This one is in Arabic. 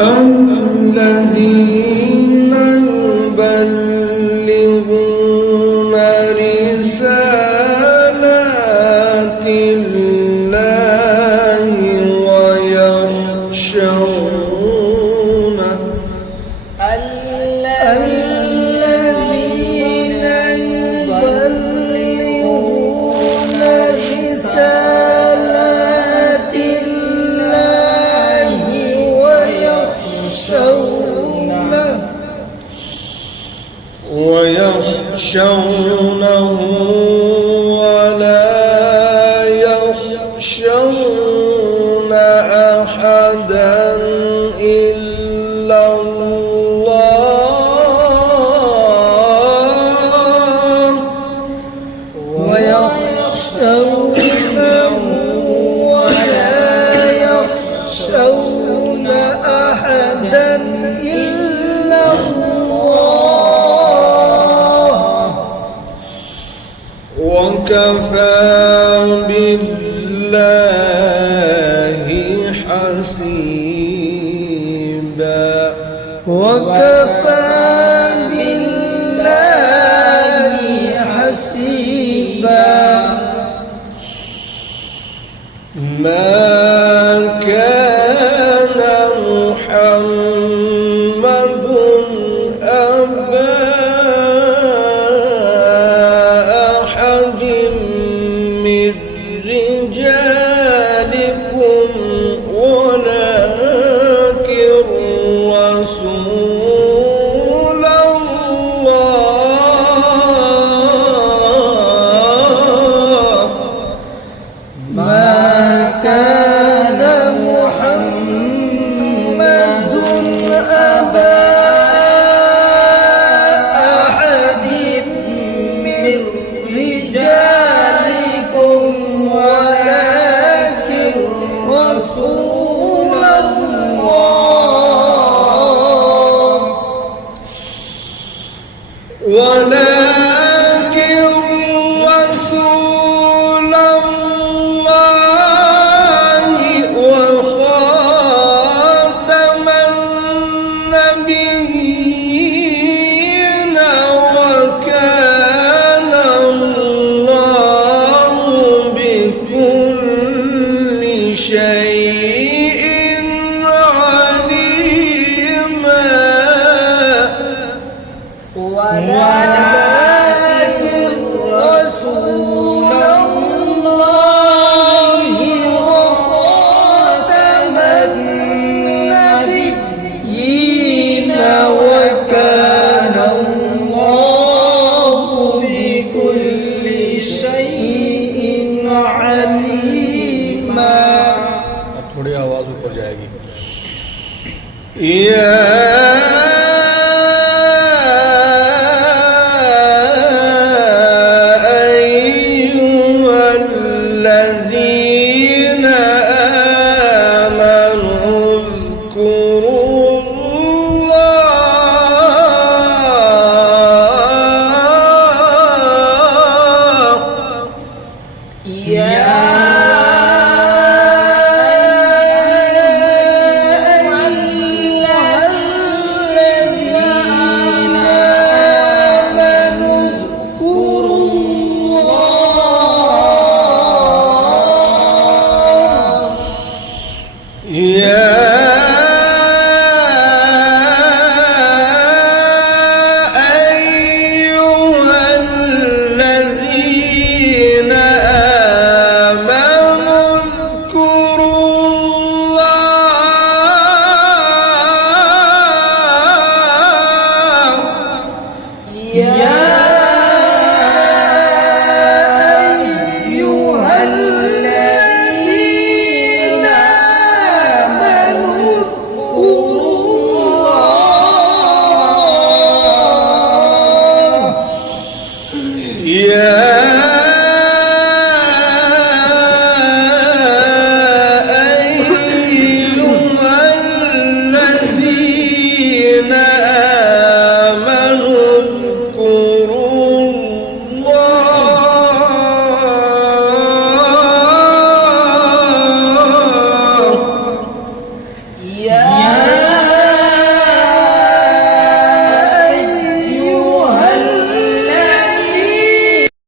الذين يبلغون رسالات الله ويخشونه الذين يبلغون رسالات الله ويخشونه ولا يخشون أحدا إلا الله ويخشونه ولا يخشون أحدا إلا الله وكفى بالله حسيبا وكفى بالله حسيبا ما كان محمد أبا أحد من رجالكم ولكن رسول الله ما كان محمد أبا أحد من رجالكم ولكن رسول الله ولكن رسول الله وخاتم النبيين وكان الله بكل شيء عليما ولكن رسول الله وخاتم النبيين وكان الله بكل شيء عليما. अब थोड़ी आवाज ऊपर जाएगी. या يا